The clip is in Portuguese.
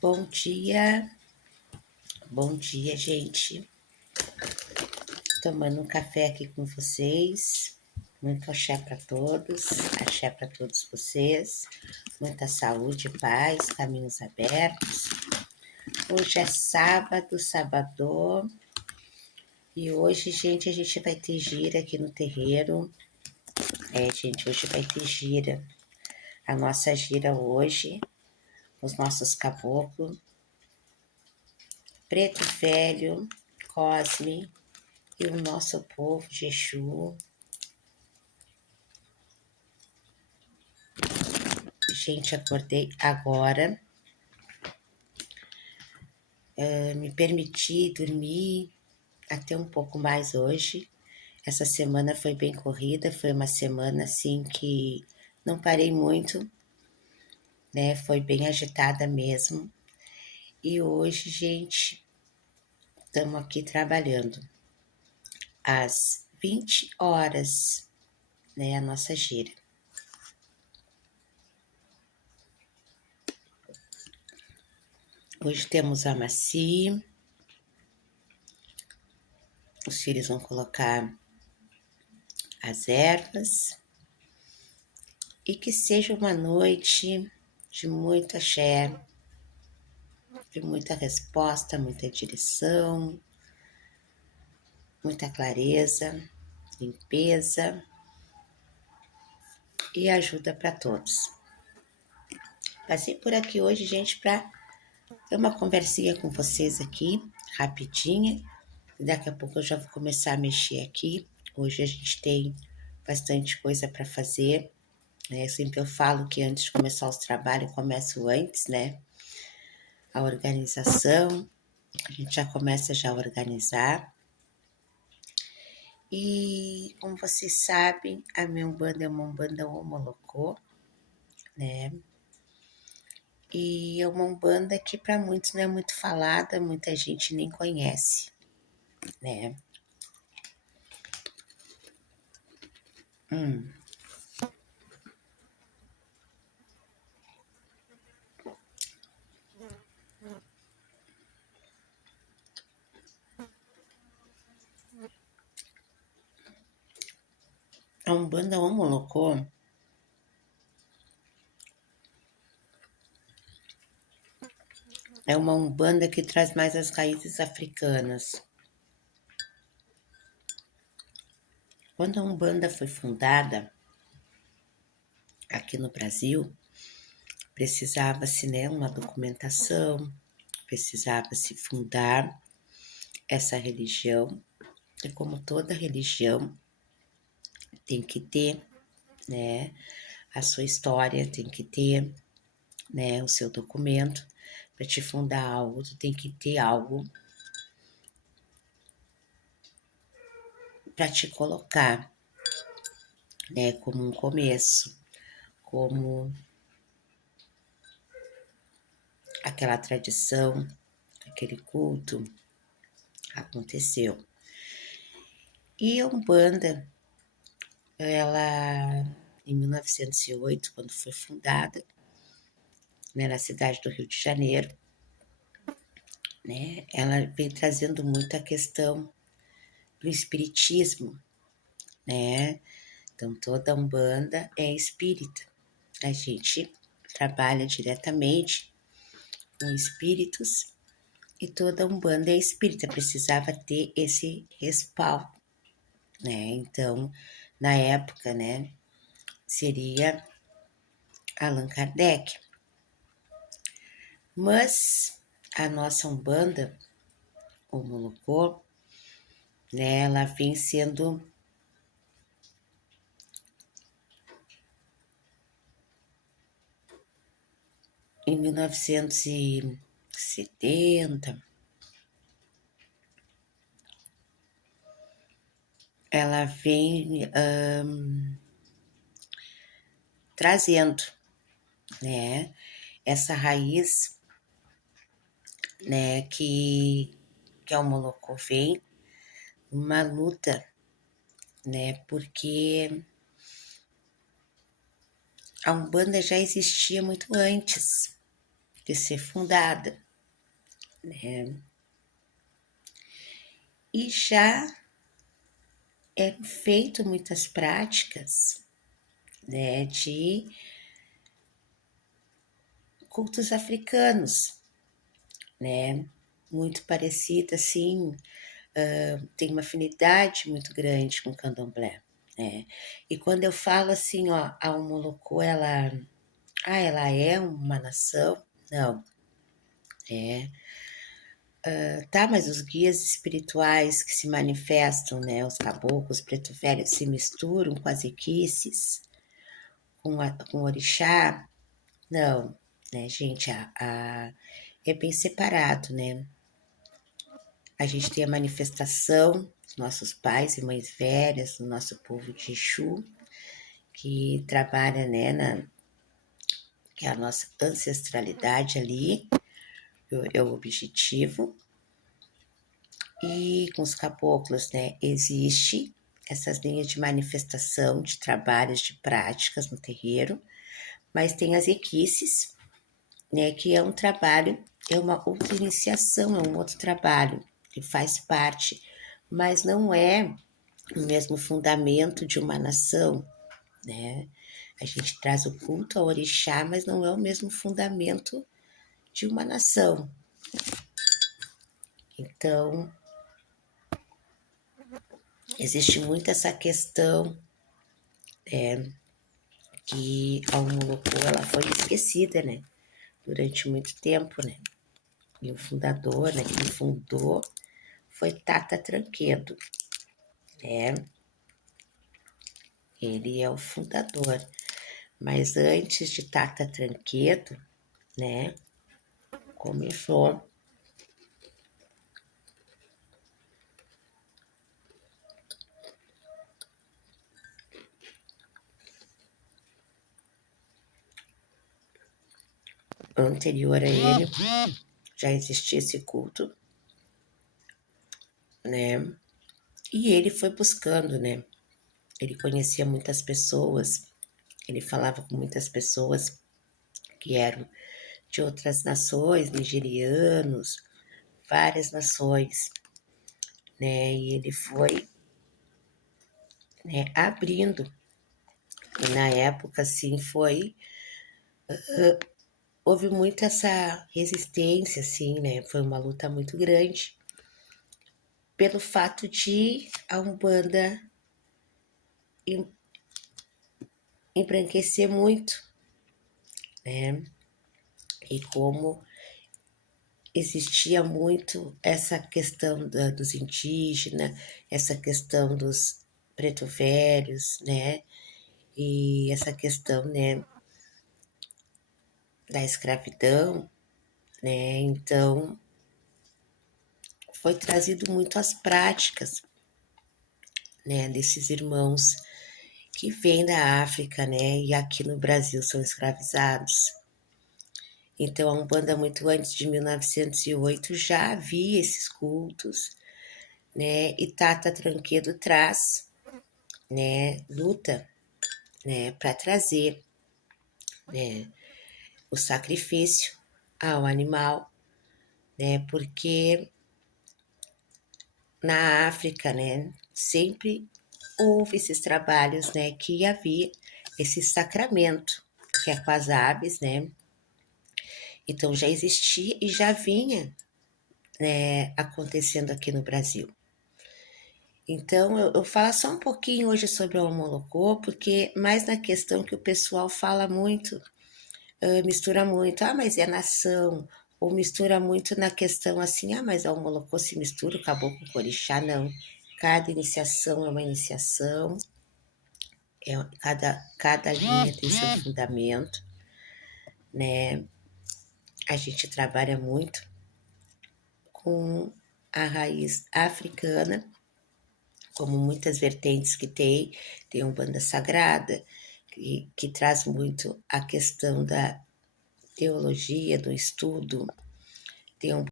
Bom dia, gente. Tomando um café aqui com vocês. Muito axé para todos vocês. Muita saúde, paz, caminhos abertos. Hoje é sábado, sabadô. E hoje, gente, a gente vai ter gira aqui no terreiro. Gente, hoje vai ter gira. A nossa gira hoje, os nossos caboclos, Preto Velho, Cosme e o nosso povo de Exu. Gente, acordei agora. Me permiti dormir até um pouco mais hoje. Essa semana foi bem corrida, foi uma semana assim que não parei muito, né? Foi bem agitada mesmo. E hoje, gente, estamos aqui trabalhando às 20 horas, né? A nossa gira. Hoje temos a Maci. Os filhos vão colocar as ervas. E que seja uma noite de muito axé, de muita resposta, muita direção, muita clareza, limpeza e ajuda para todos. Passei por aqui hoje, gente, para ter uma conversinha com vocês aqui, rapidinha. E daqui a pouco eu já vou começar a mexer aqui. Hoje a gente tem bastante coisa para fazer. Sempre eu falo que antes de começar os trabalhos, eu começo antes, né? A organização, a gente já começa já a organizar. E como vocês sabem, a minha Umbanda é uma Umbanda Omolocô, né? E é uma Umbanda que para muitos não é muito falada, muita gente nem conhece, né? Hum. A Umbanda Omolocô é uma Umbanda que traz mais as raízes africanas. Quando a Umbanda foi fundada aqui no Brasil, precisava-se, né, uma documentação, precisava-se fundar essa religião. E como toda religião tem que ter, né, a sua história, tem que ter, né, o seu documento. Para te fundar algo, tu tem que ter algo para te colocar, né, como um começo, como aquela tradição, aquele culto aconteceu. E a Umbanda, ela, em 1908, quando foi fundada, né, na cidade do Rio de Janeiro, né, ela vem trazendo muito a questão do espiritismo, né? Então toda Umbanda é espírita. A gente trabalha diretamente com espíritos e toda Umbanda é espírita, precisava ter esse respaldo, né? Então, na época, né, seria Allan Kardec. Mas a nossa Umbanda, o Molocô, né, ela vem sendo em 1970, ela vem trazendo, né, essa raiz, né, que a Molocô vem, uma luta, né, porque a Umbanda já existia muito antes, de ser fundada, né? E já eram feitas muitas práticas, né, de cultos africanos, né? Muito parecida, assim, tem uma afinidade muito grande com o candomblé, né? E quando eu falo assim, ó, a Omolocô, ela é uma nação? Não, é. Tá, mas os guias espirituais que se manifestam, né, os caboclos, preto velho, se misturam com as equices, com o orixá? Não, né, gente, é bem separado, né? A gente tem a manifestação dos nossos pais e mães velhas, do nosso povo de Exu, que trabalha, né, que é a nossa ancestralidade ali, é o objetivo. E com os caboclos, né, existe essas linhas de manifestação, de trabalhos, de práticas no terreiro, mas tem as equices, né, que é um trabalho, é uma outra iniciação, é um outro trabalho que faz parte, mas não é o mesmo fundamento de uma nação, né? A gente traz o culto ao orixá, mas não é o mesmo fundamento de uma nação. Então, existe muito essa questão que a Omolocô, ela foi esquecida, né? Durante muito tempo, né? E o fundador, né, quem fundou foi Tata Tranquedo, né? Ele é o fundador. Mas antes de Tata Tranquedo, né, começou anterior a ele, já existia esse culto, né? E ele foi buscando, né? Ele conhecia muitas pessoas, ele falava com muitas pessoas que eram de outras nações, nigerianos, várias nações, né? E ele foi, né, abrindo. E na época, assim, houve muito essa resistência, assim, né? Foi uma luta muito grande pelo fato de a Umbanda embranquecer muito, né? E como existia muito essa questão dos indígenas, essa questão dos preto velhos, né? E essa questão, né, da escravidão, né? Então, foi trazido muito as práticas, né, desses irmãos que vêm da África, né, e aqui no Brasil são escravizados. Então, a Umbanda, muito antes de 1908, já havia esses cultos, né, e Tata Tranquedo traz, né, luta, né, para trazer, né, o sacrifício ao animal, né, porque na África, né, sempre houve esses trabalhos, né, que havia esse sacramento, que é com as aves, né, então já existia e já vinha, né, acontecendo aqui no Brasil. Então, eu falo só um pouquinho hoje sobre o Homolocô, porque mais na questão que o pessoal fala muito, mistura muito, mas é nação, ou mistura muito na questão assim, mas a Homolocô se mistura, o caboclo com o orixá, não. Cada iniciação é uma iniciação, cada linha tem seu fundamento, né? A gente trabalha muito com a raiz africana, como muitas vertentes que tem Umbanda Sagrada, que traz muito a questão da teologia, do estudo, tem um